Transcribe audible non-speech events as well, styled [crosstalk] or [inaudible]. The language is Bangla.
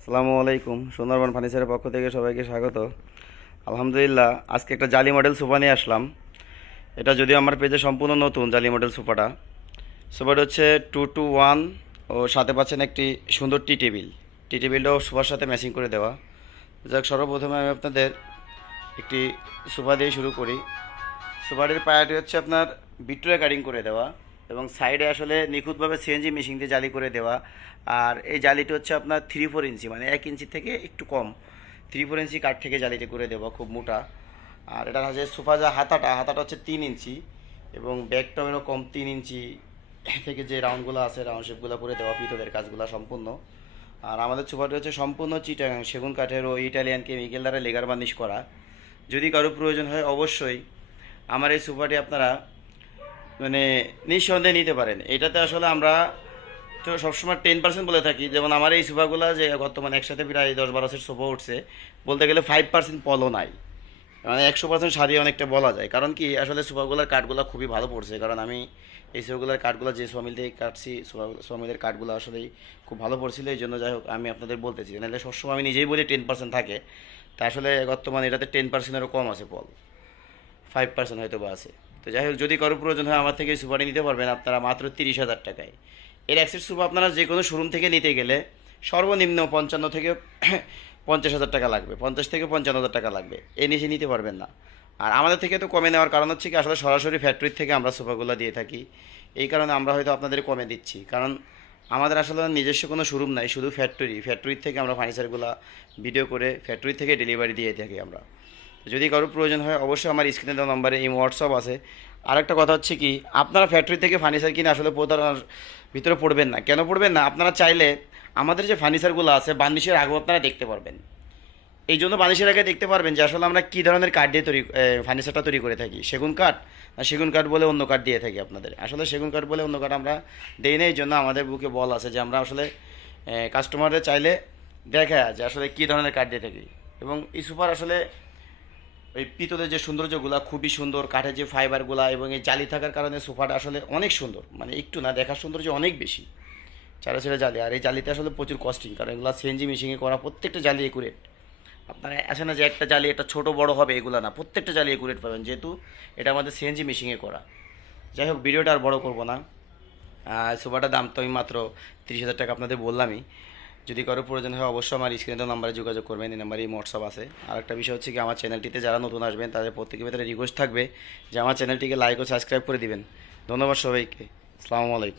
আসসালামু আলাইকুম, সুন্দরবন ফার্নিচারের পক্ষ থেকে সবাইকে স্বাগত। আলহামদুলিল্লাহ, আজকে একটা জালি মডেল সোফা নিয়ে আসলাম। এটা যদিও আমার পেজে সম্পূর্ণ নতুন জালি মডেল সোফাটা। সোফাটা হচ্ছে টু টু ওয়ান ও সাথে পাচ্ছেন একটি সুন্দর টি টেবিল। টি টেবিলটাও সোফার সাথে ম্যাচিং করে দেওয়া। যাক, সর্বপ্রথমে আমি আপনাদের একটি সোফা দিয়ে শুরু করি। সোফাটির পায়াটি হচ্ছে আপনার বিট্রোয়ে কাটিং করে দেওয়া। এবং সাইডে আসলে নিখুঁতভাবে সিএনজি মেশিন দিয়ে জালি করে দেওয়া। আর এই জালিটি হচ্ছে আপনার থ্রি ফোর ইঞ্চি মানে এক ইঞ্চি থেকে একটু কম। থ্রি ফোর ইঞ্চি কাঠ থেকে জালিটি করে দেওয়া, খুব মোটা। আর এটা হচ্ছে সোফা যা হাতাটা হাতাটা হচ্ছে তিন ইঞ্চি এবং ব্যাগটাও এরকম তিন ইঞ্চি থেকে যে রাউন্ডগুলো আছে রাউন্ড শেপগুলো করে দেওয়া, পিতলের কাজগুলো সম্পূর্ণ। আর আমাদের সোফাটি হচ্ছে সম্পূর্ণ চিটাং, সেগুন কাঠের ও ইটালিয়ান কেমিক্যাল দ্বারা লেগার বার্নিশ করা। যদি কারও প্রয়োজন হয় অবশ্যই আমার এই সোফাটি আপনারা মানে নিঃসন্দেহে নিতে পারেন। এটাতে আসলে আমরা তো সবসময় টেন পার্সেন্ট বলে থাকি। যেমন আমার এই সোফাগুলো যে বর্তমানে একসাথে প্রায় দশ বারো সেট সোফা উঠছে, বলতে গেলে ফাইভ পার্সেন্ট পলও নাই। মানে একশো পার্সেন্ট সারিয়ে অনেকটা বলা যায়। কারণ কি, আসলে সোফাগুলোর কাঠগুলো খুবই ভালো পড়ছে। কারণ আমি এই সোফাগুলোর কাঠগুলো, যে সোমিল থেকে কাটছি সোমিলের কাঠগুলো আসলেই খুব ভালো পড়ছিল। এই জন্য যাই হোক, আমি আপনাদের বলতেছি। নাহলে সবসময় আমি নিজেই বলি টেন পার্সেন্ট থাকে। তা আসলে বর্তমানে এটাতে টেন পার্সেন্টেরও কম আছে পল। ফাইভ পার্সেন্ট হয়তো বা আছে। তো যাই হোক, যদি কারও প্রয়োজন হয় আমার থেকে সুপারি নিতে পারবেন, আপনারা মাত্র তিরিশ হাজার টাকায়। এর অ্যাক্সেস সুপ আপনারা যে কোনো শোরুম থেকে নিতে গেলে সর্বনিম্ন পঞ্চান্ন থেকে [clears throat] পঞ্চাশ হাজার টাকা লাগবে, পঞ্চাশ থেকে পঞ্চান্ন হাজার টাকা লাগবে। এ নিচে নিতে পারবেন না। আর আমাদের থেকে তো কমে নেওয়ার কারণ হচ্ছে কি, আসলে সরাসরি ফ্যাক্টরির থেকে আমরা সোফাগুলো দিয়ে থাকি। এই কারণে আমরা হয়তো আপনাদের কমে দিচ্ছি। কারণ আমাদের আসলে নিজস্ব কোনো শোরুম নাই, শুধু ফ্যাক্টরি ফ্যাক্টরির থেকে আমরা ফার্নিচারগুলো ভিডিও করে ফ্যাক্টরি থেকে ডেলিভারি দিয়ে থাকি আমরা। যদি কারও প্রয়োজন হয়, অবশ্যই আমার স্ক্রিনে দেওয়া নম্বরে এই হোয়াটসঅ্যাপ আছে। আরেকটা কথা হচ্ছে কি, আপনারা ফ্যাক্টরি থেকে ফার্নিচার কিনে আসলে প্রতারণার ভিতরে পড়বেন না। কেন পড়বেন না? আপনারা চাইলে আমাদের যে ফার্নিচারগুলো আছে, বার্নিশের আগেও আপনারা দেখতে পারবেন। এই জন্য বার্নিশের আগে দেখতে পারবেন যে আসলে আমরা কী ধরনের কাঠ দিয়ে তৈরি ফার্নিচারটা তৈরি করে থাকি। সেগুন কাঠ না সেগুন কাঠ বলে অন্য কাঠ দিয়ে থাকি আপনাদের। আসলে সেগুন কাঠ বলে অন্য কাঠ আমরা দেই না, এই জন্য আমাদের বুকে বল আছে যে আমরা আসলে কাস্টমারদের চাইলে দেখা যে আসলে কী ধরনের কাঠ দিয়ে থাকি। এবং এই সুপার আসলে ওই পিতলের যে সৌন্দর্যগুলো, খুবই সুন্দর, কাঠের যে ফাইবারগুলো এবং এই জালি থাকার কারণে সোফাটা আসলে অনেক সুন্দর। মানে একটু না, দেখার সৌন্দর্য অনেক বেশি। চারা ছেড়ে জালি, আর এই জালিতে আসলে প্রচুর কস্টিং কারণ এগুলো সিএনজি মেশিনে করা প্রত্যেকটা জালি একুরেট আপনারা আসে না যে একটা জালি একটা ছোট বড় হবে, এগুলো না, প্রত্যেকটা জালি একুরেট পাবেন, যেহেতু এটা আমাদের সিএনজি মেশিনে করা। যাই হোক, ভিডিওটা আর বড় করব না। সোফাটার দাম তো আমি মাত্র তিরিশ হাজার টাকা আপনাদের বললামই। যদি কারও প্রয়োজন হয় অবশ্যই আমার স্ক্রিনে নাম্বারে যোগাযোগ করবেন, এই নাম্বারে হোয়াটসঅ্যাপ আছে। আর একটা বিষয় হচ্ছে কি, আমার চ্যানেলটিতে যারা নতুন আসবেন, তাদের প্রত্যেকের ভিতরে রিকোয়েস্ট থাকবে যে আমার চ্যানেলটিকে লাইক ও সাবস্ক্রাইব করে দিবেন। ধন্যবাদ সবাইকে। আসসালামু আলাইকুম।